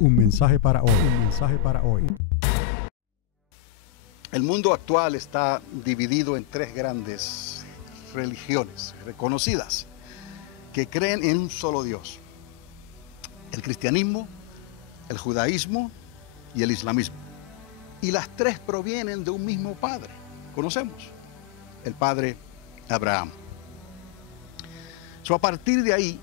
Un mensaje para hoy. Un mensaje para hoy. El mundo actual está dividido en tres grandes religiones reconocidas que creen en un solo Dios: el cristianismo, el judaísmo y el islamismo. Y las tres provienen de un mismo padre. Conocemos el padre Abraham. A partir de ahí,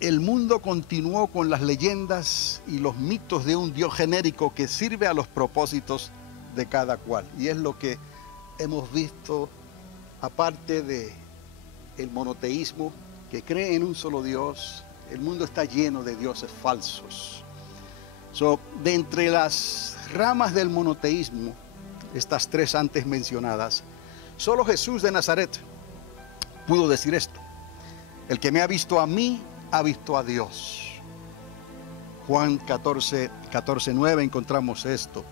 el mundo continuó con las leyendas y los mitos de un Dios genérico que sirve a los propósitos de cada cual. Y es lo que hemos visto, aparte de el monoteísmo, que cree en un solo Dios. El mundo está lleno de dioses falsos. De entre las ramas del monoteísmo, estas tres antes mencionadas, solo Jesús de Nazaret pudo decir esto: el que me ha visto a mí, ha visto a Dios. Juan 14:9 encontramos esto.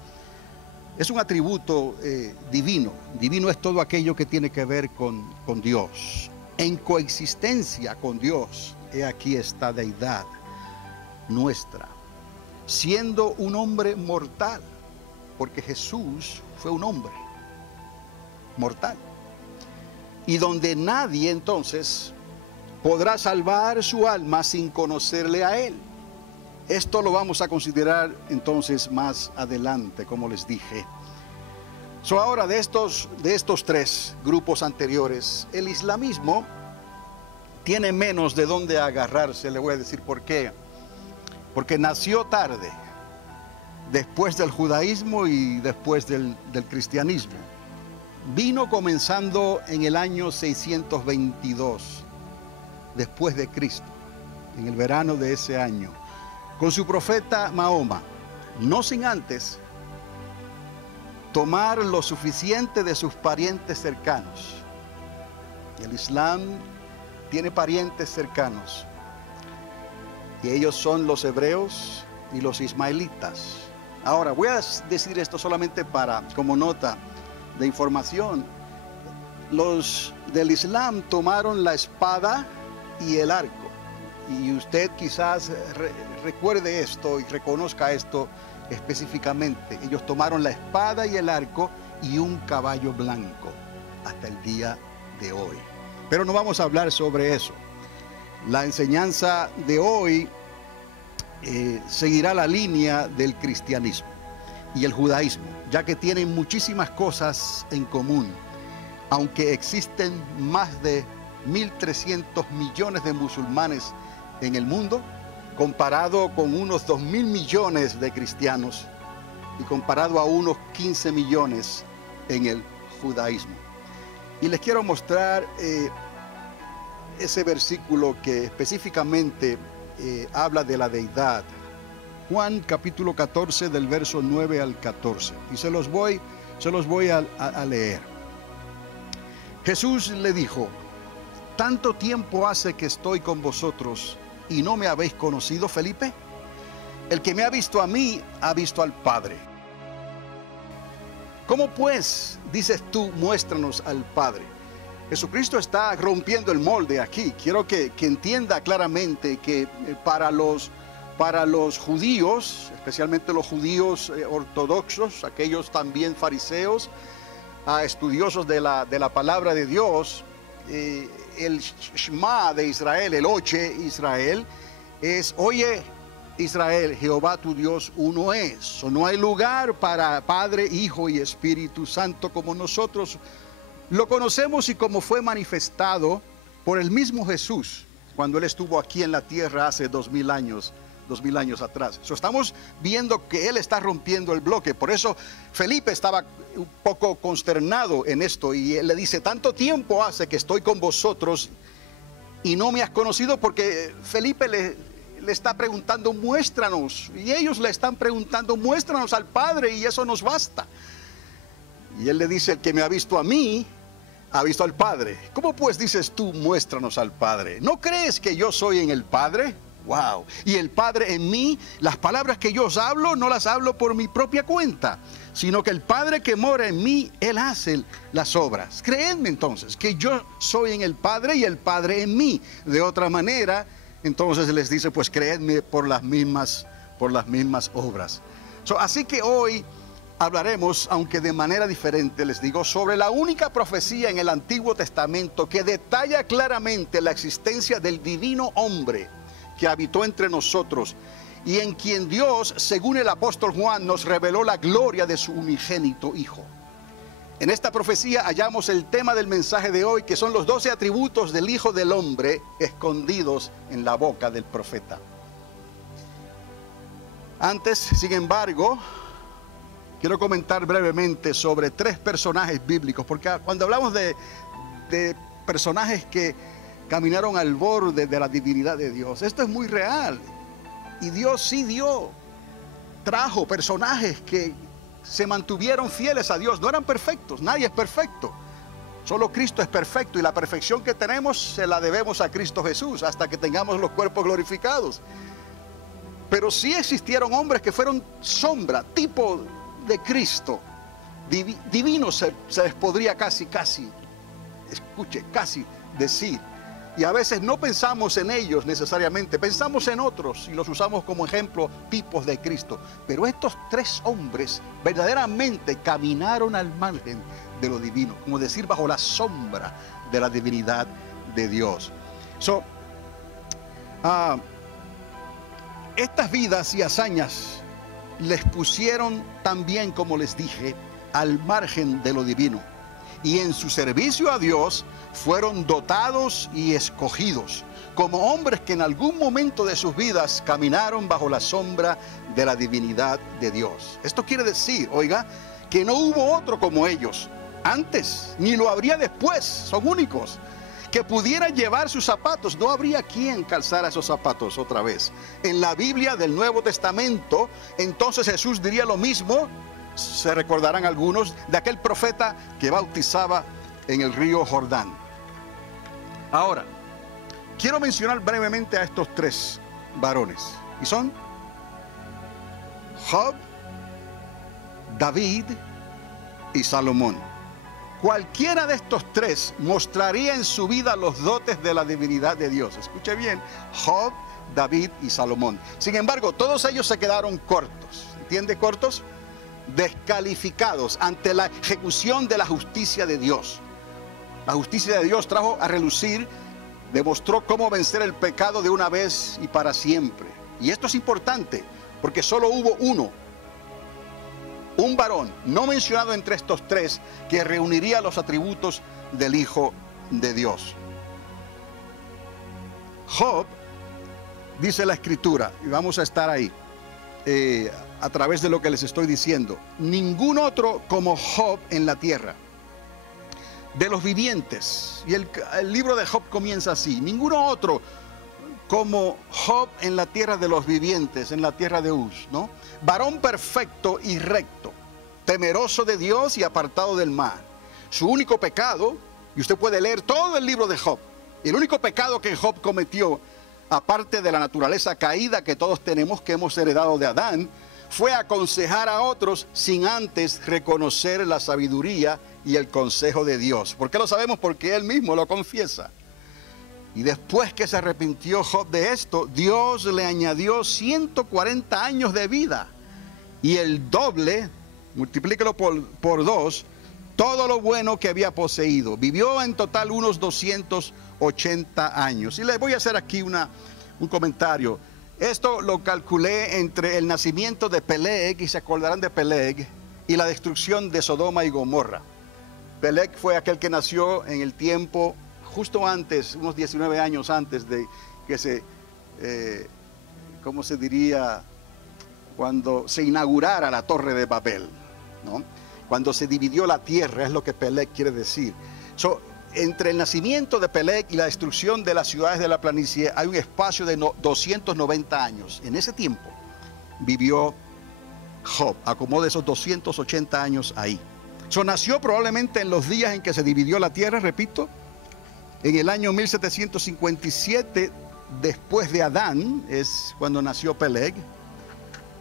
Es un atributo divino. Divino es todo aquello que tiene que ver con Dios. En coexistencia con Dios, he aquí esta deidad nuestra, siendo un hombre mortal, porque Jesús fue un hombre mortal. Y donde nadie entonces podrá salvar su alma sin conocerle a Él. Esto lo vamos a considerar entonces más adelante, como les dije. Ahora de estos tres grupos anteriores, el islamismo tiene menos de dónde agarrarse. Le voy a decir por qué. Porque nació tarde, después del judaísmo y después del cristianismo. Vino comenzando en el año 622 después de Cristo, en el verano de ese año, con su profeta Mahoma, no sin antes tomar lo suficiente de sus parientes cercanos. El Islam tiene parientes cercanos, y ellos son los hebreos y los ismaelitas. Ahora, voy a decir esto solamente como nota de información. Los del Islam tomaron la espada y el arco, y usted quizás recuerde esto y reconozca esto específicamente. Ellos tomaron la espada y el arco y un caballo blanco hasta el día de hoy. Pero no vamos a hablar sobre eso. La enseñanza de hoy seguirá la línea del cristianismo y el judaísmo, ya que tienen muchísimas cosas en común. Aunque existen más de 1.300 millones de musulmanes en el mundo, comparado con unos 2.000 millones de cristianos y comparado a unos 15 millones en el judaísmo. Y les quiero mostrar ese versículo que específicamente habla de la deidad. Juan capítulo 14 del verso 9 al 14. Y se los voy a leer. Jesús le dijo: ¿tanto tiempo hace que estoy con vosotros y no me habéis conocido, Felipe? El que me ha visto a mí, ha visto al Padre. ¿Cómo pues dices tú, muéstranos al Padre? Jesucristo está rompiendo el molde aquí. Quiero que entienda claramente que para los judíos, especialmente los judíos ortodoxos, aquellos también fariseos, estudiosos de la palabra de Dios, el Shema de Israel, el Oche Israel, es: oye Israel, Jehová tu Dios uno es. No hay lugar para Padre, Hijo y Espíritu Santo como nosotros lo conocemos y como fue manifestado por el mismo Jesús cuando Él estuvo aquí en la tierra hace 2000 años atrás. Estamos viendo que Él está rompiendo el bloque. Por eso Felipe estaba un poco consternado en esto, y Él le dice: tanto tiempo hace que estoy con vosotros y no me has conocido, porque Felipe le está preguntando: muéstranos, y ellos le están preguntando: muéstranos al Padre, y eso nos basta. Y Él le dice: el que me ha visto a mí, ha visto al Padre. ¿Cómo pues dices tú, muéstranos al Padre? ¿No crees que yo soy en el Padre? Wow. Y el Padre en mí. Las palabras que yo os hablo, no las hablo por mi propia cuenta, sino que el Padre que mora en mí, Él hace las obras. Creedme entonces que yo soy en el Padre y el Padre en mí. De otra manera, entonces les dice: pues creedme por las mismas por las mismas obras. Así que hoy hablaremos, aunque de manera diferente, les digo, sobre la única profecía en el Antiguo Testamento que detalla claramente la existencia del divino hombre que habitó entre nosotros y en quien Dios, según el apóstol Juan, nos reveló la gloria de su unigénito Hijo. En esta profecía hallamos el tema del mensaje de hoy, que son los 12 atributos del Hijo del Hombre escondidos en la boca del profeta. Antes, sin embargo, quiero comentar brevemente sobre 3 personajes bíblicos, porque cuando hablamos de personajes que caminaron al borde de la divinidad de Dios, esto es muy real. Y Dios sí trajo personajes que se mantuvieron fieles a Dios. No eran perfectos, nadie es perfecto. Solo Cristo es perfecto y la perfección que tenemos se la debemos a Cristo Jesús hasta que tengamos los cuerpos glorificados. Pero sí existieron hombres que fueron sombra, tipo de Cristo, divinos se les podría casi decir. Y a veces no pensamos en ellos necesariamente, pensamos en otros y los usamos como ejemplo, tipos de Cristo. Pero estos 3 hombres verdaderamente caminaron al margen de lo divino, como decir, bajo la sombra de la divinidad de Dios. Estas vidas y hazañas les pusieron también, como les dije, al margen de lo divino. Y en su servicio a Dios fueron dotados y escogidos como hombres que en algún momento de sus vidas caminaron bajo la sombra de la divinidad de Dios. Esto quiere decir, oiga, que no hubo otro como ellos antes, ni lo habría después. Son únicos. Que pudiera llevar sus zapatos, no habría quien calzara esos zapatos otra vez. En la Biblia del Nuevo Testamento, entonces Jesús diría lo mismo, se recordarán algunos, de aquel profeta que bautizaba en el río Jordán. Ahora, quiero mencionar brevemente a estos 3 varones, y son Job, David y Salomón. Cualquiera de estos 3 mostraría en su vida los dotes de la divinidad de Dios. Escuche bien, Job, David y Salomón. Sin embargo, todos ellos se quedaron cortos. ¿Entiende? Cortos. Descalificados ante la ejecución de la justicia de Dios. La justicia de Dios trajo a relucir, demostró cómo vencer el pecado de una vez y para siempre. Y esto es importante, porque solo hubo un varón, no mencionado entre estos 3, que reuniría los atributos del Hijo de Dios. Job, dice la Escritura, y vamos a estar ahí, a través de lo que les estoy diciendo. Ningún otro como Job en la tierra, de los vivientes. Y el libro de Job comienza así: ninguno otro como Job en la tierra de los vivientes, en la tierra de Uz, ¿no? Varón perfecto y recto, temeroso de Dios y apartado del mal. Su único pecado, y usted puede leer todo el libro de Job, el único pecado que Job cometió, aparte de la naturaleza caída que todos tenemos, que hemos heredado de Adán, fue aconsejar a otros sin antes reconocer la sabiduría y el consejo de Dios. ¿Por qué lo sabemos? Porque él mismo lo confiesa. Y después que se arrepintió Job de esto, Dios le añadió 140 años de vida. Y el doble, multiplíquelo por 2, todo lo bueno que había poseído. Vivió en total unos 280 años. Y les voy a hacer aquí un comentario. Esto lo calculé entre el nacimiento de Peleg, y se acordarán de Peleg, y la destrucción de Sodoma y Gomorra. Peleg fue aquel que nació en el tiempo justo antes, unos 19 años antes de que ¿cómo se diría? Cuando se inaugurara la Torre de Babel, ¿no? Cuando se dividió la tierra, es lo que Peleg quiere decir. Entre el nacimiento de Peleg y la destrucción de las ciudades de la planicie hay un espacio de 290 años. En ese tiempo vivió Job, acomode esos 280 años ahí. Nació probablemente en los días en que se dividió la tierra, repito, en el año 1757 después de Adán, es cuando nació Peleg,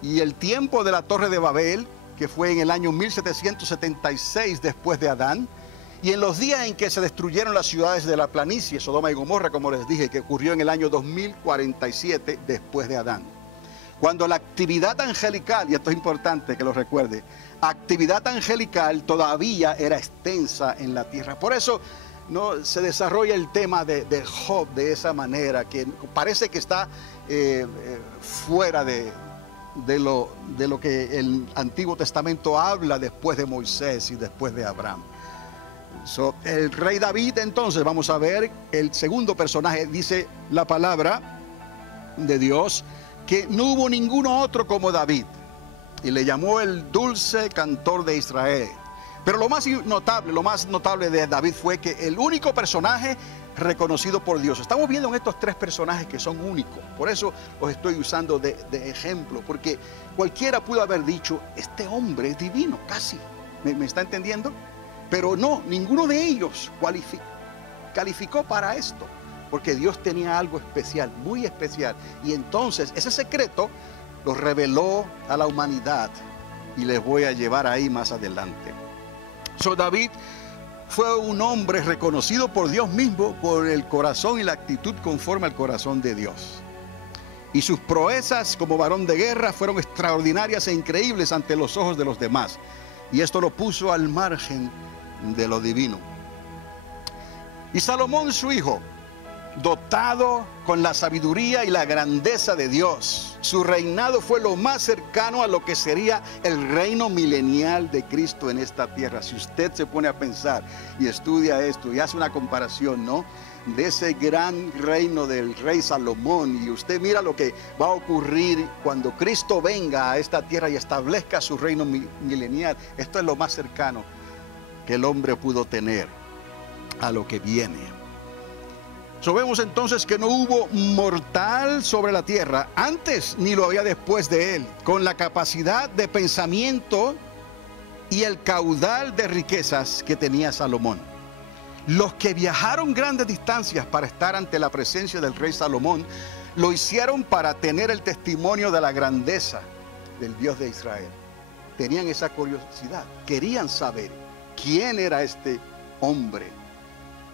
y el tiempo de la Torre de Babel, que fue en el año 1776 después de Adán, y en los días en que se destruyeron las ciudades de la planicie, Sodoma y Gomorra, como les dije, que ocurrió en el año 2047 después de Adán. cuando la actividad angelical, y esto es importante que lo recuerde, actividad angelical todavía era extensa en la tierra. Por eso no se desarrolla el tema de Job de esa manera, que parece que está fuera de lo que el Antiguo Testamento habla después de Moisés y después de Abraham. El rey David, entonces, vamos a ver el segundo personaje. Dice la palabra de Dios que no hubo ninguno otro como David, y le llamó el dulce cantor de Israel. Pero lo más notable de David fue que el único personaje reconocido por Dios. Estamos viendo en estos tres personajes que son únicos. Por eso los estoy usando de ejemplo, porque cualquiera pudo haber dicho, este hombre es divino, casi. ¿Me está entendiendo? Pero no, ninguno de ellos calificó para esto, porque Dios tenía algo especial, muy especial. Y entonces ese secreto lo reveló a la humanidad, y les voy a llevar ahí más adelante. David fue un hombre reconocido por Dios mismo por el corazón y la actitud conforme al corazón de Dios. Y sus proezas como varón de guerra fueron extraordinarias e increíbles ante los ojos de los demás. Y esto lo puso al margen de lo divino. Y Salomón, su hijo, dotado con la sabiduría y la grandeza de Dios, su reinado fue lo más cercano a lo que sería el reino milenial de Cristo en esta tierra. Si usted se pone a pensar y estudia esto y hace una comparación, ¿no?, de ese gran reino del rey Salomón, y usted mira lo que va a ocurrir cuando Cristo venga a esta tierra y establezca su reino milenial, esto es lo más cercano que el hombre pudo tener a lo que viene. Vemos entonces que no hubo mortal sobre la tierra antes ni lo había después de él, con la capacidad de pensamiento y el caudal de riquezas que tenía Salomón. Los que viajaron grandes distancias para estar ante la presencia del rey Salomón, lo hicieron para tener el testimonio de la grandeza del Dios de Israel. Tenían esa curiosidad, querían saber quién era este hombre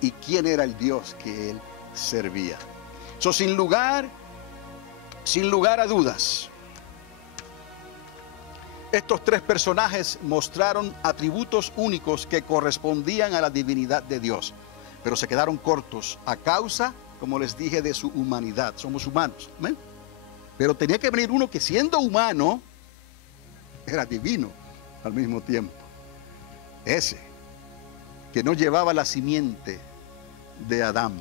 y quién era el Dios que él servía. Sin lugar a dudas, estos tres personajes mostraron atributos únicos que correspondían a la divinidad de Dios, pero se quedaron cortos a causa, como les dije, de su humanidad. Somos humanos, ¿ven? Pero tenía que venir uno que, siendo humano, era divino al mismo tiempo. Ese que no llevaba la simiente de Adán,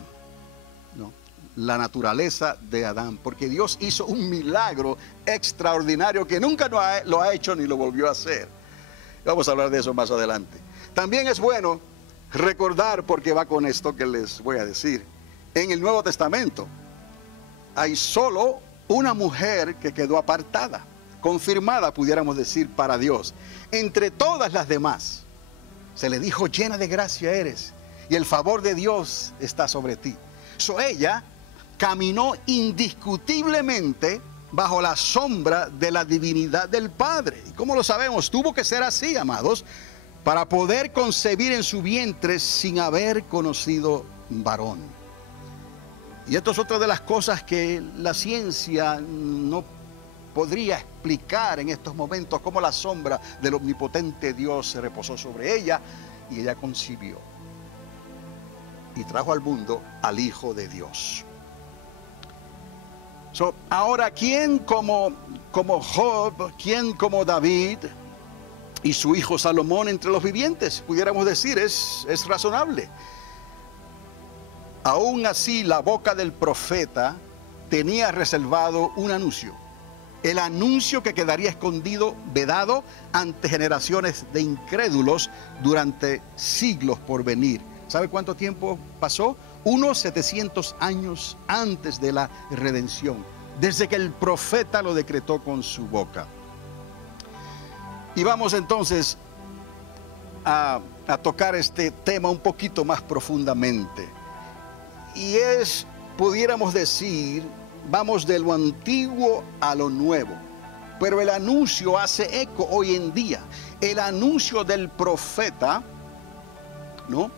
¿no?, la naturaleza de Adán, porque Dios hizo un milagro extraordinario que nunca lo ha hecho ni lo volvió a hacer. Vamos a hablar de eso más adelante. También es bueno recordar, porque va con esto que les voy a decir, en el Nuevo Testamento hay solo una mujer que quedó apartada, confirmada, pudiéramos decir, para Dios. Entre todas las demás se le dijo, llena de gracia eres, y el favor de Dios está sobre ti. Ella caminó indiscutiblemente bajo la sombra de la divinidad del Padre. ¿Y cómo lo sabemos? Tuvo que ser así, amados, para poder concebir en su vientre sin haber conocido varón. Y esto es otra de las cosas que la ciencia no podría explicar en estos momentos, cómo la sombra del omnipotente Dios se reposó sobre ella y ella concibió y trajo al mundo al Hijo de Dios. Ahora, ¿quién como Job, quién como David y su hijo Salomón entre los vivientes? Pudiéramos decir, es razonable. Aún así, la boca del profeta tenía reservado un anuncio. El anuncio que quedaría escondido, vedado ante generaciones de incrédulos durante siglos por venir. ¿Sabe cuánto tiempo pasó? Unos 700 años antes de la redención, desde que el profeta lo decretó con su boca. Y vamos entonces a tocar este tema un poquito más profundamente. Y pudiéramos decir, vamos de lo antiguo a lo nuevo. Pero el anuncio hace eco hoy en día. El anuncio del profeta, ¿no?,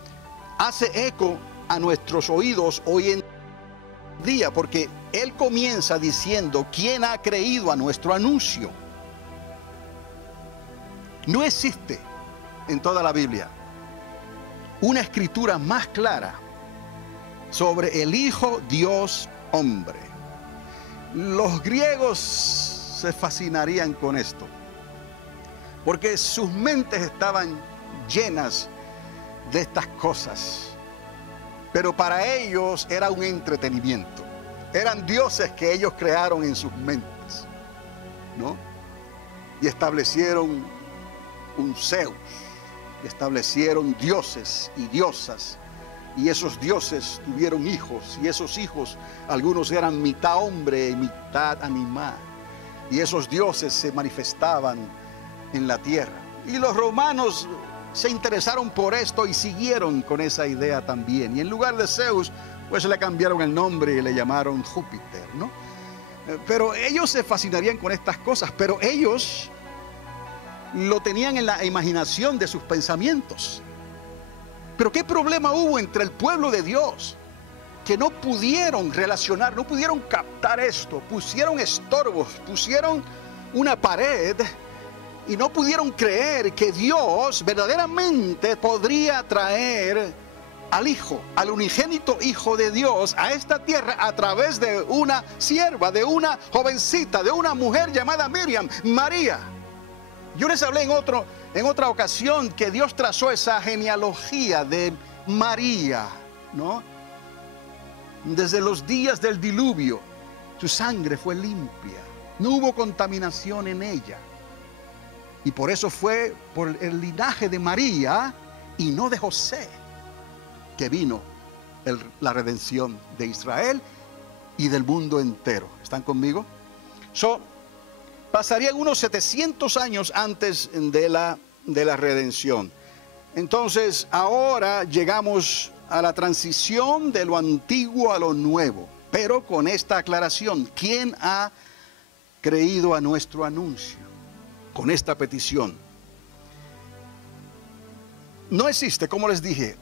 hace eco a nuestros oídos hoy en día. día, porque él comienza diciendo: ¿quién ha creído a nuestro anuncio? No existe en toda la Biblia una escritura más clara sobre el Hijo Dios hombre. Los griegos se fascinarían con esto, porque sus mentes estaban llenas de estas cosas. Pero para ellos era un entretenimiento. Eran dioses que ellos crearon en sus mentes, ¿no? Y establecieron un Zeus, y establecieron dioses y diosas. Y esos dioses tuvieron hijos, y esos hijos, algunos eran mitad hombre y mitad animal. Y esos dioses se manifestaban en la tierra. Y los romanos se interesaron por esto y siguieron con esa idea también. Y en lugar de Zeus, pues le cambiaron el nombre y le llamaron Júpiter, ¿no? Pero ellos se fascinarían con estas cosas, pero ellos lo tenían en la imaginación de sus pensamientos. Pero ¿qué problema hubo entre el pueblo de Dios? Que no pudieron relacionar, no pudieron captar esto. Pusieron estorbos, pusieron una pared y no pudieron creer que Dios verdaderamente podría traer al Hijo, al unigénito Hijo de Dios, a esta tierra a través de una sierva, de una jovencita, de una mujer llamada Miriam, María. Yo les hablé en otra ocasión que Dios trazó esa genealogía de María, ¿no? Desde los días del diluvio, su sangre fue limpia, no hubo contaminación en ella. Y por eso fue por el linaje de María y no de José que vino la redención de Israel y del mundo entero. ¿Están conmigo? Pasarían unos 700 años antes de la redención. Entonces, ahora llegamos a la transición de lo antiguo a lo nuevo, pero con esta aclaración: ¿quién ha creído a nuestro anuncio? Con esta petición. No existe, como les dije,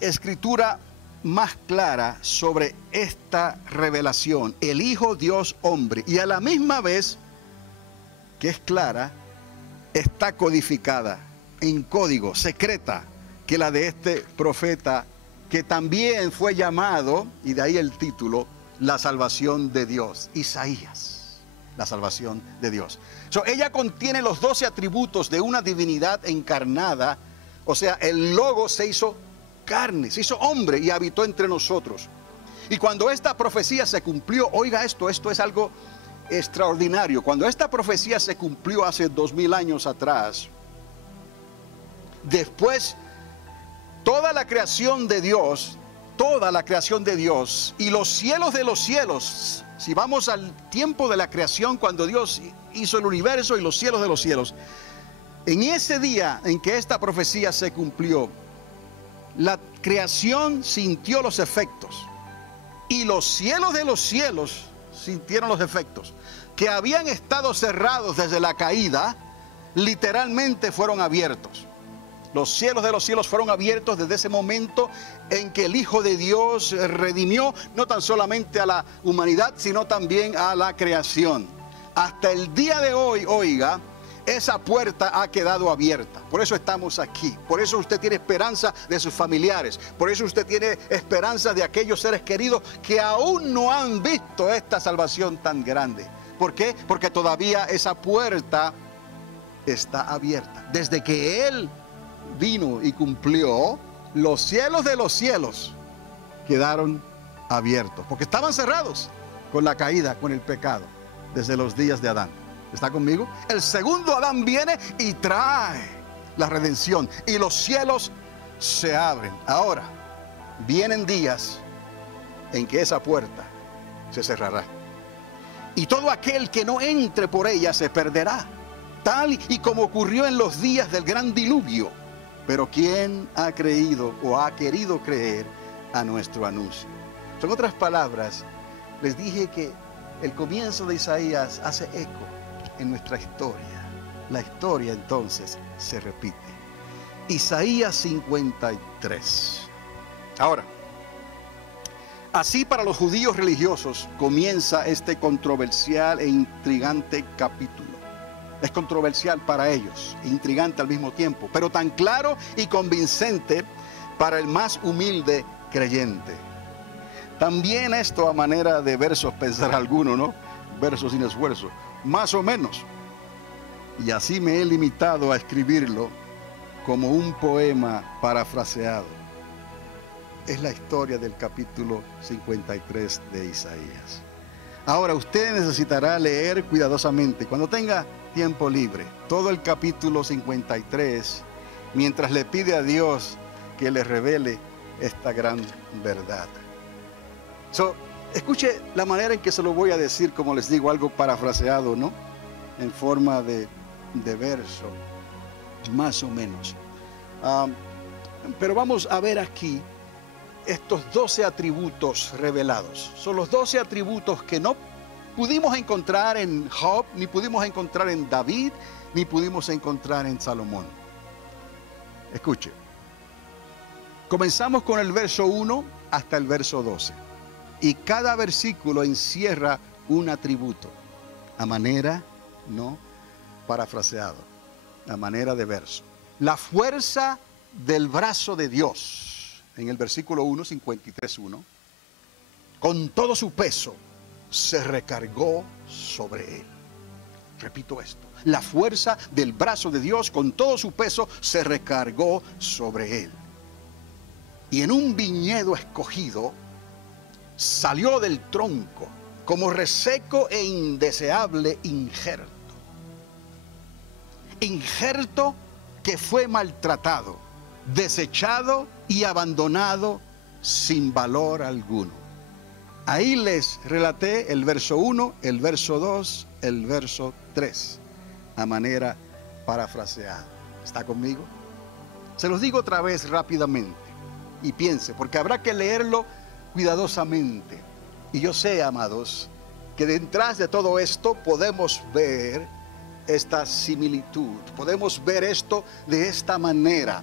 escritura más clara sobre esta revelación, el Hijo Dios hombre, y a la misma vez que es clara, está codificada en código, secreta, que la de este profeta, que también fue llamado, y de ahí el título, la salvación de Dios, Isaías. La salvación de Dios. Ella contiene los 12 atributos de una divinidad encarnada. O sea, el Logo se hizo carne, se hizo hombre y habitó entre nosotros. Y cuando esta profecía se cumplió, oiga esto es algo extraordinario. Cuando esta profecía se cumplió hace 2000 años atrás, después toda la creación de Dios y los cielos de los cielos, si vamos al tiempo de la creación, cuando Dios hizo el universo y los cielos de los cielos, en ese día en que esta profecía se cumplió, la creación sintió los efectos y los cielos de los cielos sintieron los efectos. Que habían estado cerrados desde la caída, literalmente fueron abiertos. Los cielos de los cielos fueron abiertos desde ese momento en que el Hijo de Dios redimió no tan solamente a la humanidad, sino también a la creación. Hasta el día de hoy, oiga, esa puerta ha quedado abierta. Por eso estamos aquí. Por eso usted tiene esperanza de sus familiares. Por eso usted tiene esperanza de aquellos seres queridos que aún no han visto esta salvación tan grande. ¿Por qué? Porque todavía esa puerta está abierta. Desde que Él vino y cumplió, los cielos de los cielos quedaron abiertos, porque estaban cerrados con la caída, con el pecado, desde los días de Adán. ¿Está conmigo? El segundo Adán viene y trae la redención y los cielos se abren. Ahora vienen días en que esa puerta se cerrará y todo aquel que no entre por ella se perderá, tal y como ocurrió en los días del gran diluvio. Pero ¿quién ha creído o ha querido creer a nuestro anuncio? En otras palabras, les dije que el comienzo de Isaías hace eco en nuestra historia. La historia entonces se repite. Isaías 53. Ahora, Así, para los judíos religiosos comienza este controversial e intrigante capítulo. Es controversial para ellos, e intrigante al mismo tiempo, pero tan claro y convincente para el más humilde creyente. También esto a manera de versos, pensar alguno, ¿no? Versos sin esfuerzo, más o menos. Y así me he limitado a escribirlo como un poema parafraseado. Es la historia del capítulo 53 de Isaías. Ahora, usted necesitará leer cuidadosamente, cuando tenga tiempo libre, todo el capítulo 53, mientras le pide a Dios que le revele esta gran verdad. Escuche la manera en que se lo voy a decir, como les digo, algo parafraseado, ¿no? En forma de verso, más o menos. Pero vamos a ver aquí estos 12 atributos revelados. Son los 12 atributos que no pudimos encontrar en Job, ni pudimos encontrar en David, ni pudimos encontrar en Salomón. Escuche. Comenzamos con el verso 1 hasta el verso 12. Y cada versículo encierra un atributo, a manera, no parafraseado, a manera de verso. La fuerza del brazo de Dios, en el versículo 1, 53:1, con todo su peso se recargó sobre él. Repito esto, la fuerza del brazo de Dios con todo su peso se recargó sobre él. Y en un viñedo escogido salió del tronco como reseco e indeseable injerto. Injerto que fue maltratado, desechado y abandonado sin valor alguno. Ahí les relaté el verso 1, el verso 2, el verso 3, a manera parafraseada. ¿Está conmigo? Se los digo otra vez rápidamente y piense, porque habrá que leerlo cuidadosamente. Y yo sé, amados, que detrás de todo esto podemos ver esta similitud, podemos ver esto de esta manera,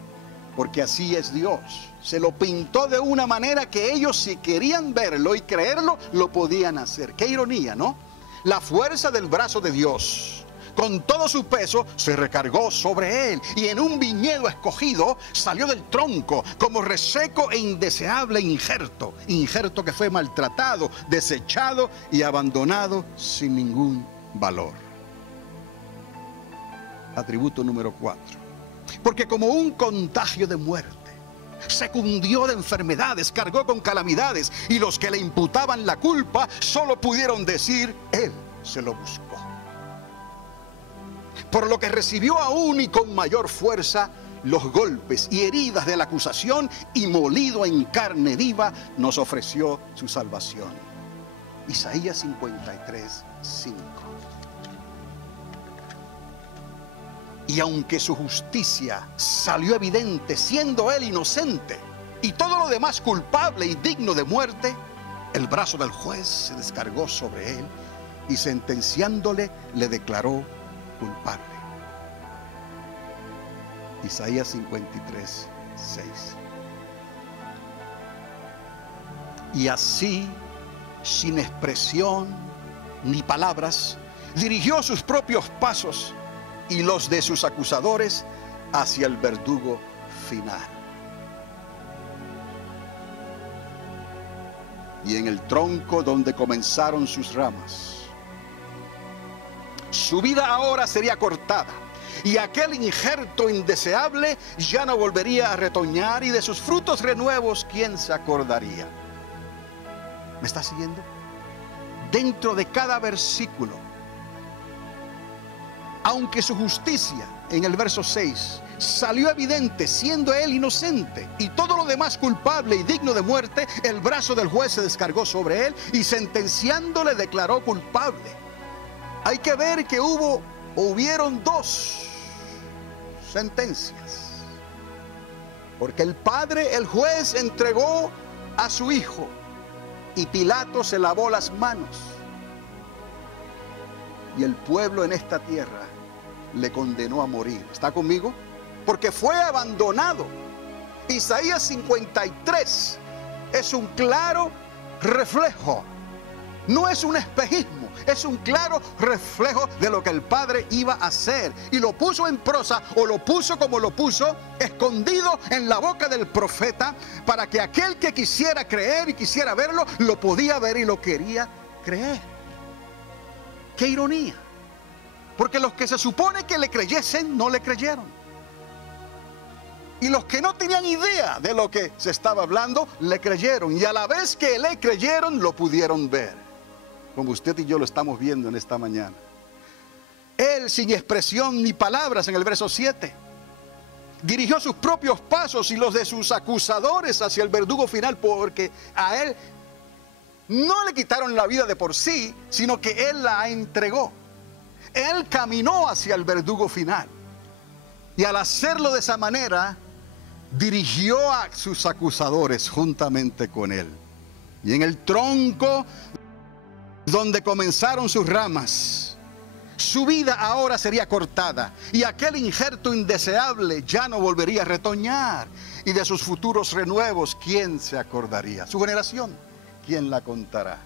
porque así es Dios. Se lo pintó de una manera que ellos, si querían verlo y creerlo, lo podían hacer. Qué ironía, ¿no? La fuerza del brazo de Dios, con todo su peso, se recargó sobre él. Y en un viñedo escogido, salió del tronco como reseco e indeseable injerto. Injerto que fue maltratado, desechado y abandonado sin ningún valor. Atributo número 4. Porque como un contagio de muerte, se cundió de enfermedades, cargó con calamidades, y los que le imputaban la culpa solo pudieron decir: él se lo buscó. Por lo que recibió aún y con mayor fuerza los golpes y heridas de la acusación, y molido en carne viva nos ofreció su salvación. Isaías 53:5. Y aunque su justicia salió evidente, siendo él inocente, y todo lo demás culpable y digno de muerte, el brazo del juez se descargó sobre él, y sentenciándole le declaró culpable. Isaías 53:6. Y así, sin expresión ni palabras, dirigió sus propios pasos y los de sus acusadores hacia el verdugo final. Y en el tronco donde comenzaron sus ramas, su vida ahora sería cortada, y aquel injerto indeseable ya no volvería a retoñar, y de sus frutos renuevos, ¿quién se acordaría? ¿Me está siguiendo? Dentro de cada versículo, aunque su justicia, en el verso 6, salió evidente, siendo él inocente, y todo lo demás culpable y digno de muerte, el brazo del juez se descargó sobre él, y sentenciándole declaró culpable. Hay que ver que hubieron dos sentencias, porque el padre, el juez, entregó a su hijo, y Pilato se lavó las manos, y el pueblo en esta tierra le condenó a morir. ¿Está conmigo? Porque fue abandonado. Isaías 53 es un claro reflejo. No es un espejismo, es un claro reflejo de lo que el Padre iba a hacer. Y lo puso en prosa, o lo puso como lo puso, escondido en la boca del profeta, para que aquel que quisiera creer y quisiera verlo, lo podía ver y lo quería creer. ¡Qué ironía! Porque los que se supone que le creyesen, no le creyeron. Y los que no tenían idea de lo que se estaba hablando, le creyeron. Y a la vez que le creyeron, lo pudieron ver. Como usted y yo lo estamos viendo en esta mañana. Él, sin expresión ni palabras, en el verso 7, dirigió sus propios pasos y los de sus acusadores hacia el verdugo final, porque a él no le quitaron la vida de por sí, sino que él la entregó. Él caminó hacia el verdugo final. Y al hacerlo de esa manera, dirigió a sus acusadores juntamente con él. Y en el tronco donde comenzaron sus ramas, su vida ahora sería cortada, y aquel injerto indeseable ya no volvería a retoñar. Y de sus futuros renuevos, ¿quién se acordaría? Su generación, ¿quién la contará?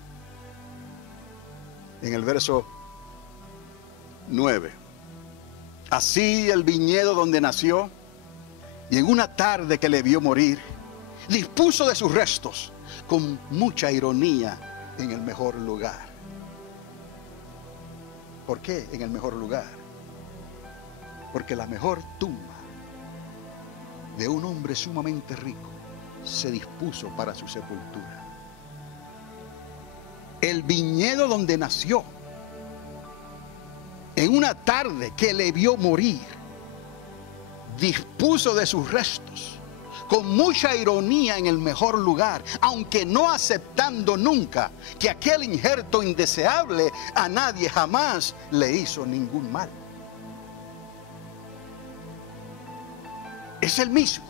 En el verso 9. Así el viñedo donde nació, y en una tarde que le vio morir, dispuso de sus restos con mucha ironía en el mejor lugar. ¿Por qué en el mejor lugar? Porque la mejor tumba de un hombre sumamente rico se dispuso para su sepultura. El viñedo donde nació, en una tarde que le vio morir, dispuso de sus restos con mucha ironía en el mejor lugar, aunque no aceptando nunca que aquel injerto indeseable a nadie jamás le hizo ningún mal. Es el mismo,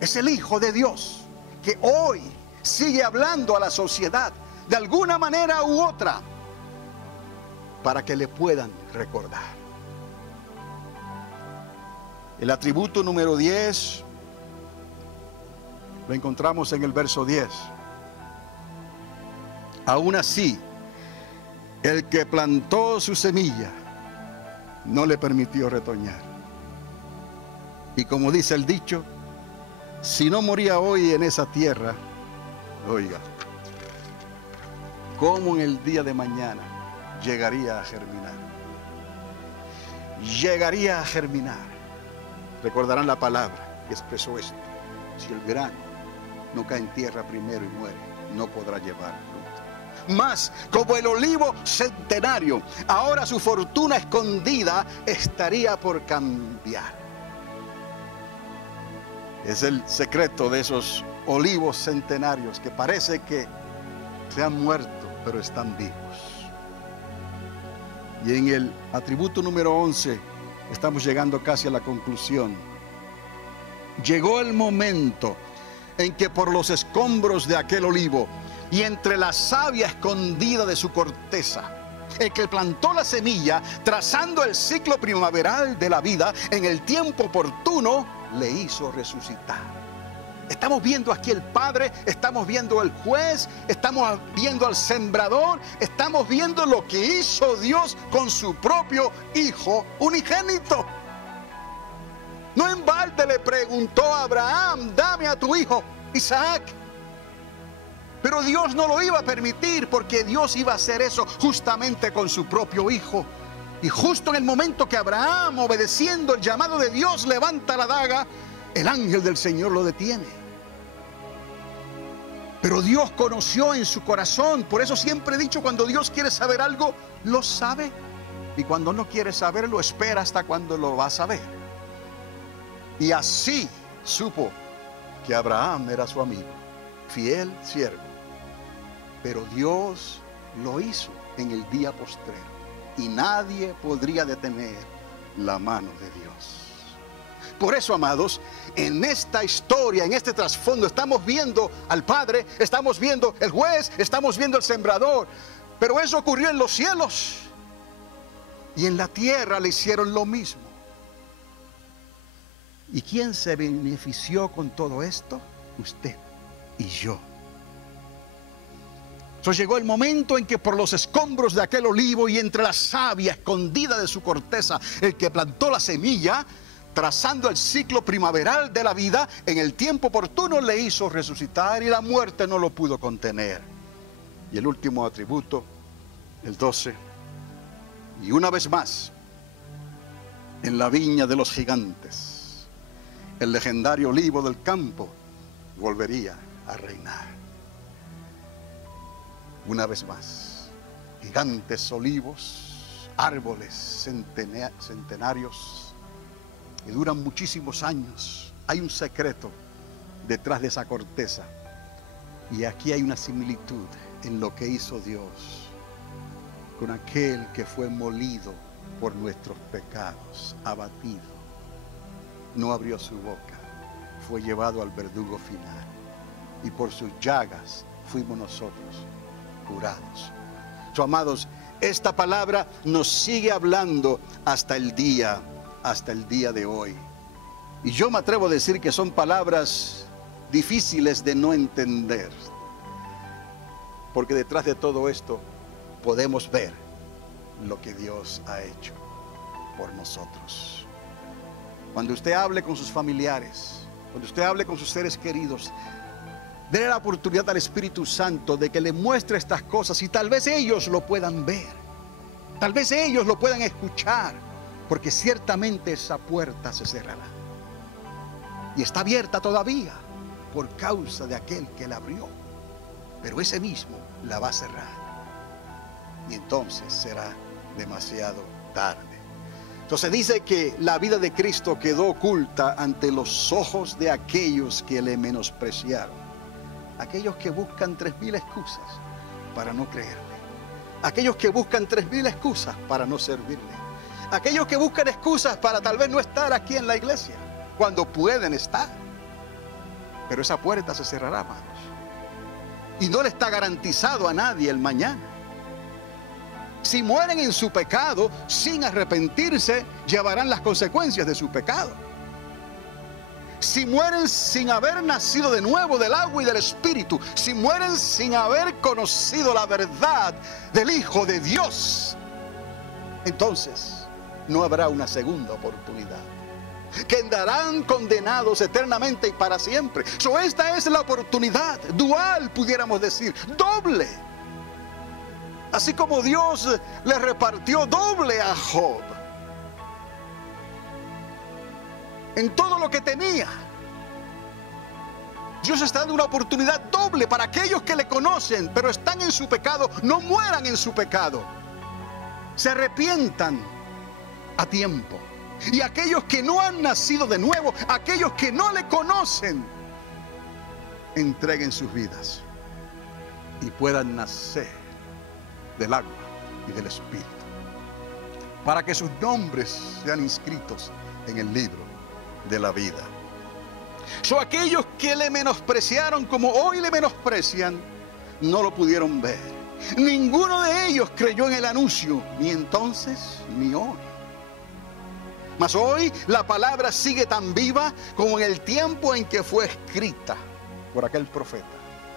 es el Hijo de Dios que hoy sigue hablando a la sociedad de alguna manera u otra para que le puedan recordar. El atributo número 10 lo encontramos en el verso 10. Aún así, el que plantó su semilla no le permitió retoñar. Y como dice el dicho, si no moría hoy en esa tierra, oiga, ¿cómo en el día de mañana llegaría a germinar? Llegaría a germinar. Recordarán la palabra que expresó esto: si el grano no cae en tierra primero y muere, no podrá llevar fruto. Mas, como el olivo centenario, ahora su fortuna escondida estaría por cambiar. Es el secreto de esos olivos centenarios que parece que se han muerto, pero están vivos. Y en el atributo número 11, estamos llegando casi a la conclusión. Llegó el momento en que por los escombros de aquel olivo y entre la savia escondida de su corteza, el que plantó la semilla, trazando el ciclo primaveral de la vida, en el tiempo oportuno le hizo resucitar. Estamos viendo aquí el Padre, estamos viendo el juez, estamos viendo al sembrador, estamos viendo lo que hizo Dios con su propio Hijo unigénito. No en balde le preguntó a Abraham: dame a tu hijo Isaac. Pero Dios no lo iba a permitir, porque Dios iba a hacer eso justamente con su propio hijo. Y justo en el momento que Abraham, obedeciendo el llamado de Dios, levanta la daga, el ángel del Señor lo detiene. Pero Dios conoció en su corazón. Por eso siempre he dicho, cuando Dios quiere saber algo, lo sabe. Y cuando no quiere saberlo, espera hasta cuando lo va a saber. Y así supo que Abraham era su amigo, fiel siervo. Pero Dios lo hizo en el día postrero, y nadie podría detener la mano de Dios. Por eso, amados, en esta historia, en este trasfondo, estamos viendo al Padre, estamos viendo el juez, estamos viendo el sembrador. Pero eso ocurrió en los cielos, y en la tierra le hicieron lo mismo. ¿Y quién se benefició con todo esto? Usted y yo. Entonces llegó el momento en que por los escombros de aquel olivo y entre la savia escondida de su corteza, el que plantó la semilla, trazando el ciclo primaveral de la vida, en el tiempo oportuno le hizo resucitar y la muerte no lo pudo contener. Y el último atributo, el 12, y una vez más, en la viña de los gigantes, el legendario olivo del campo volvería a reinar. Una vez más, gigantes olivos, árboles centenarios que duran muchísimos años. Hay un secreto detrás de esa corteza. Y aquí hay una similitud en lo que hizo Dios con aquel que fue molido por nuestros pecados, abatido. No abrió su boca, fue llevado al verdugo final. Y por sus llagas fuimos nosotros curados. Amados, esta palabra nos sigue hablando hasta el día de hoy. Y yo me atrevo a decir que son palabras difíciles de no entender, porque detrás de todo esto podemos ver lo que Dios ha hecho por nosotros. Cuando usted hable con sus familiares, cuando usted hable con sus seres queridos, déle la oportunidad al Espíritu Santo de que le muestre estas cosas y tal vez ellos lo puedan ver, tal vez ellos lo puedan escuchar, porque ciertamente esa puerta se cerrará y está abierta todavía por causa de aquel que la abrió, pero ese mismo la va a cerrar y entonces será demasiado tarde. Entonces dice que la vida de Cristo quedó oculta ante los ojos de aquellos que le menospreciaron. Aquellos que buscan 3000 excusas para no creerle. Aquellos que buscan 3000 excusas para no servirle. Aquellos que buscan excusas para tal vez no estar aquí en la iglesia, cuando pueden estar. Pero esa puerta se cerrará, amados. Y no le está garantizado a nadie el mañana. Si mueren en su pecado, sin arrepentirse, llevarán las consecuencias de su pecado. Si mueren sin haber nacido de nuevo del agua y del Espíritu, si mueren sin haber conocido la verdad del Hijo de Dios, entonces no habrá una segunda oportunidad. Quedarán condenados eternamente y para siempre. Esta es la oportunidad dual, pudiéramos decir, doble. Así como Dios le repartió doble a Job en todo lo que tenía, Dios está dando una oportunidad doble para aquellos que le conocen, pero están en su pecado. No mueran en su pecado, se arrepientan a tiempo. Y aquellos que no han nacido de nuevo, aquellos que no le conocen, entreguen sus vidas y puedan nacer del agua y del Espíritu, para que sus nombres sean inscritos en el libro de la vida. Aquellos que le menospreciaron como hoy le menosprecian, no lo pudieron ver. Ninguno de ellos creyó en el anuncio, ni entonces ni hoy. Mas hoy la palabra sigue tan viva como en el tiempo en que fue escrita por aquel profeta,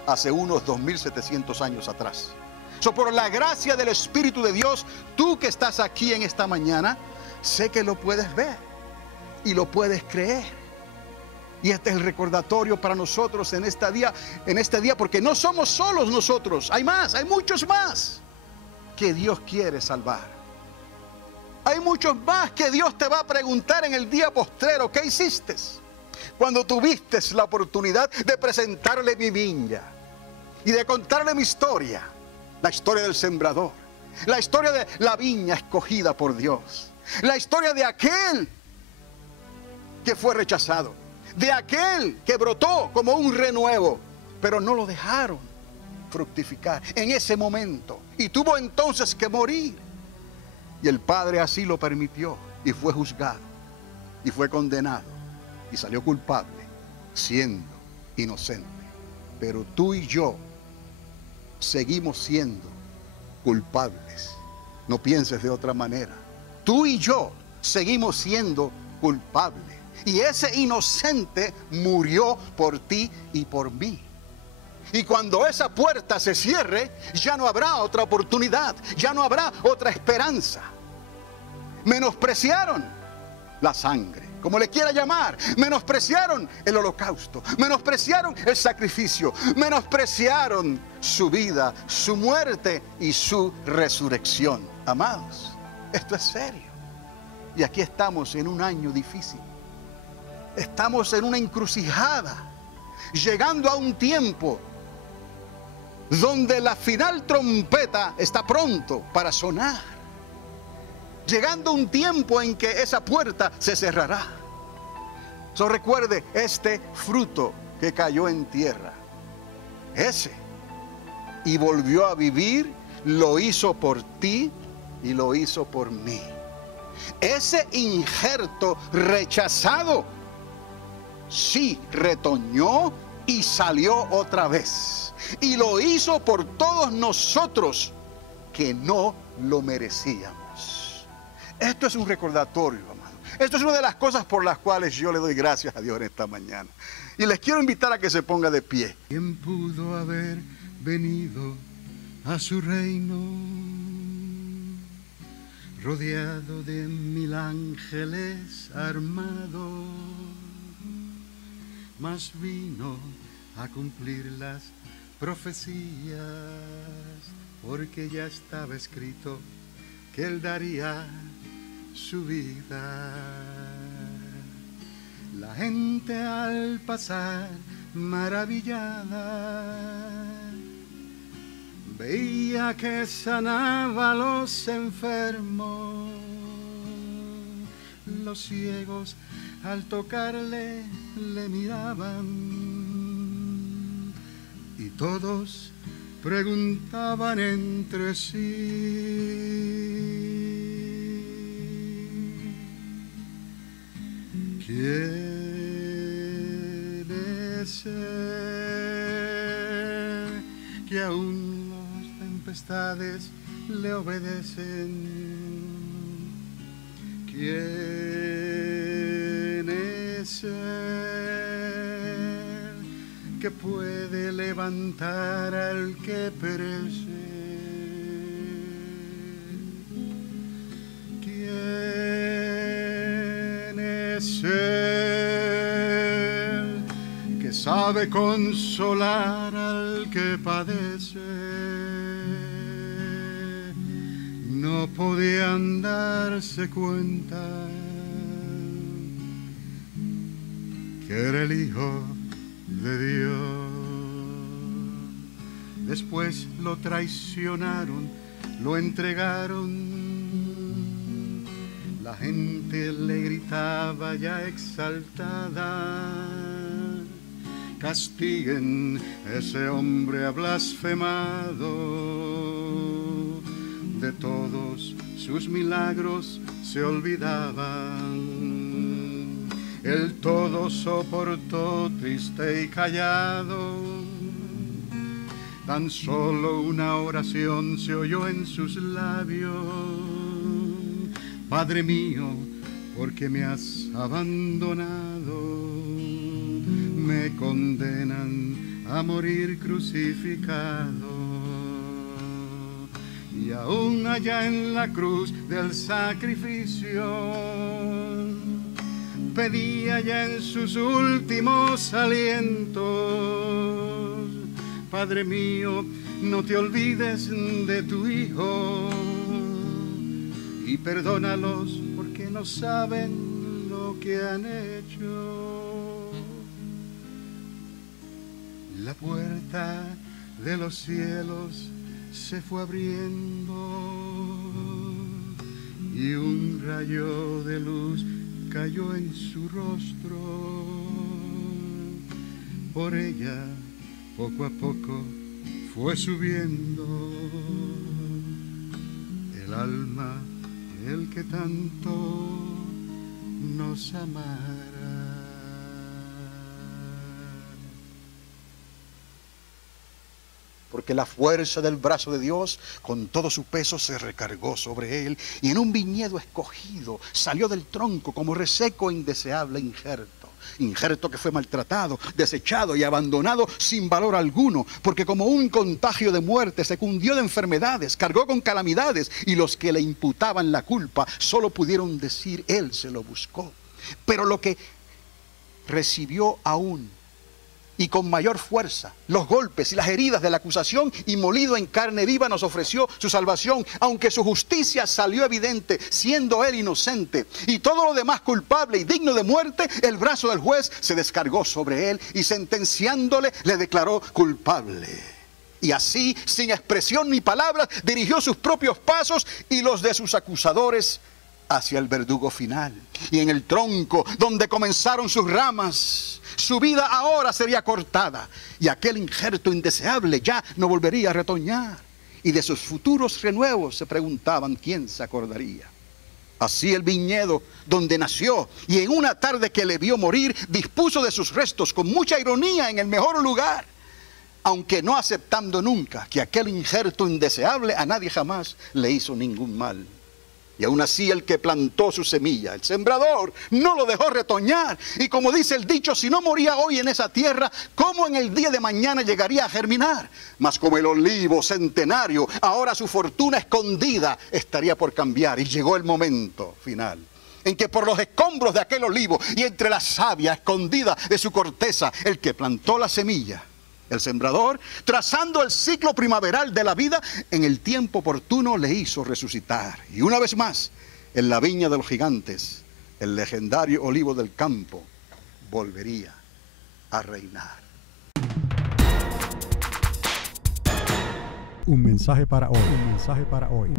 hace unos 2700 años atrás. Por la gracia del Espíritu de Dios, tú que estás aquí en esta mañana, sé que lo puedes ver y lo puedes creer. Y este es el recordatorio para nosotros en este día, porque no somos solos nosotros. Hay más, hay muchos más que Dios quiere salvar. Hay muchos más que Dios te va a preguntar en el día postrero: ¿qué hiciste cuando tuviste la oportunidad de presentarle mi viña y de contarle mi historia? La historia del sembrador, la historia de la viña escogida por Dios, la historia de aquel que fue rechazado, de aquel que brotó como un renuevo, pero no lo dejaron fructificar en ese momento y tuvo entonces que morir. Y el Padre así lo permitió y fue juzgado y fue condenado y salió culpable siendo inocente. Pero tú y yo seguimos siendo culpables. No pienses de otra manera. Tú y yo seguimos siendo culpables. Y ese inocente murió por ti y por mí. Y cuando esa puerta se cierre, ya no habrá otra oportunidad, ya no habrá otra esperanza. Menospreciaron la sangre, como le quiera llamar. Menospreciaron el holocausto, menospreciaron el sacrificio, menospreciaron su vida, su muerte y su resurrección. Amados, esto es serio. Y aquí estamos en un año difícil. Estamos en una encrucijada, llegando a un tiempo donde la final trompeta está pronto para sonar. Llegando un tiempo en que esa puerta se cerrará. So recuerde este fruto que cayó en tierra. Ese. Y volvió a vivir, lo hizo por ti y lo hizo por mí. Ese injerto rechazado, sí, retoñó y salió otra vez. Y lo hizo por todos nosotros que no lo merecíamos. Esto es un recordatorio, amado. Esto es una de las cosas por las cuales yo le doy gracias a Dios en esta mañana. Y les quiero invitar a que se ponga de pie. ¿Quién pudo haber venido a su reino, rodeado de 1000 ángeles armados? Mas vino a cumplir las profecías, porque ya estaba escrito que él daría su vida. La gente al pasar maravillada veía que sanaba a los enfermos, los ciegos al tocarle le miraban y todos preguntaban entre sí: ¿quién es él que aún las tempestades le obedecen? ¿Quién es él que puede levantar al que perece? Es él que sabe consolar al que padece. No podían darse cuenta que era el Hijo de Dios. Después lo traicionaron, lo entregaron. La gente le gritaba ya exaltada: castiguen, ese hombre ha blasfemado. De todos sus milagros se olvidaban. Él todo soportó triste y callado. Tan solo una oración se oyó en sus labios: Padre mío, ¿por qué me has abandonado? Me condenan a morir crucificado. Y aún allá en la cruz del sacrificio pedía ya en sus últimos alientos: Padre mío, no te olvides de tu Hijo y perdónalos porque no saben lo que han hecho. La puerta de los cielos se fue abriendo y un rayo de luz cayó en su rostro. Por ella, poco a poco, fue subiendo el alma el que tanto nos amará. Porque la fuerza del brazo de Dios con todo su peso se recargó sobre él, y en un viñedo escogido salió del tronco como reseco e indeseable injerto. injerto que fue maltratado, desechado y abandonado sin valor alguno, porque como un contagio de muerte se cundió de enfermedades, cargó con calamidades, y los que le imputaban la culpa solo pudieron decir: él se lo buscó. Pero lo que recibió aún y con mayor fuerza los golpes y las heridas de la acusación, y molido en carne viva nos ofreció su salvación, aunque su justicia salió evidente, siendo él inocente, y todo lo demás culpable y digno de muerte, el brazo del juez se descargó sobre él, y sentenciándole le declaró culpable. Y así, sin expresión ni palabras, dirigió sus propios pasos y los de sus acusadores hacia el verdugo final. Y en el tronco donde comenzaron sus ramas, su vida ahora sería cortada, y aquel injerto indeseable ya no volvería a retoñar. Y de sus futuros renuevos se preguntaban quién se acordaría. Así el viñedo donde nació, y en una tarde que le vio morir, dispuso de sus restos con mucha ironía en el mejor lugar, aunque no aceptando nunca que aquel injerto indeseable a nadie jamás le hizo ningún mal. Y aún así el que plantó su semilla, el sembrador, no lo dejó retoñar. Y como dice el dicho, si no moría hoy en esa tierra, ¿cómo en el día de mañana llegaría a germinar? Mas como el olivo centenario, ahora su fortuna escondida estaría por cambiar. Y llegó el momento final en que por los escombros de aquel olivo y entre la savia escondida de su corteza, el que plantó la semilla, el sembrador, trazando el ciclo primaveral de la vida, en el tiempo oportuno le hizo resucitar. Y una vez más, en la viña de los gigantes, el legendario olivo del campo volvería a reinar. Un mensaje para hoy. Un mensaje para hoy.